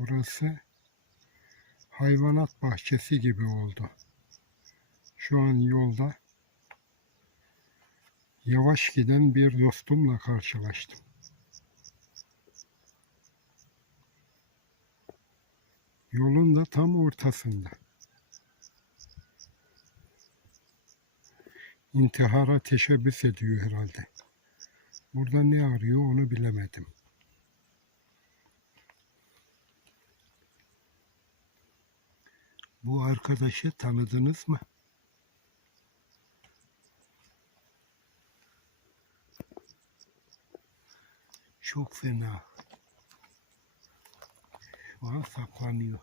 Burası hayvanat bahçesi gibi oldu. Şu an yolda yavaş giden bir dostumla karşılaştım. Yolun da tam ortasında. İntihara teşebbüs ediyor herhalde. Burada ne arıyor onu bilemedim. Bu arkadaşı tanıdınız mı? Çok fena. Şu an saklanıyor.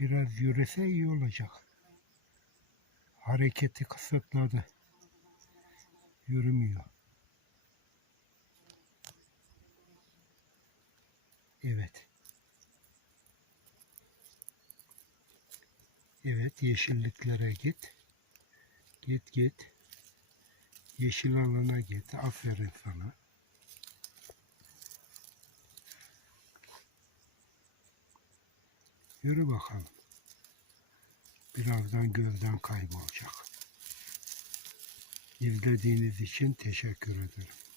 Biraz yürese iyi olacak. Hareketi kısıtladı. Yürümüyor. Evet. Evet yeşilliklere git. Git git. Yeşil alana git. Aferin sana. Yürü bakalım. Birazdan gözden kaybolacak. İzlediğiniz için teşekkür ederim.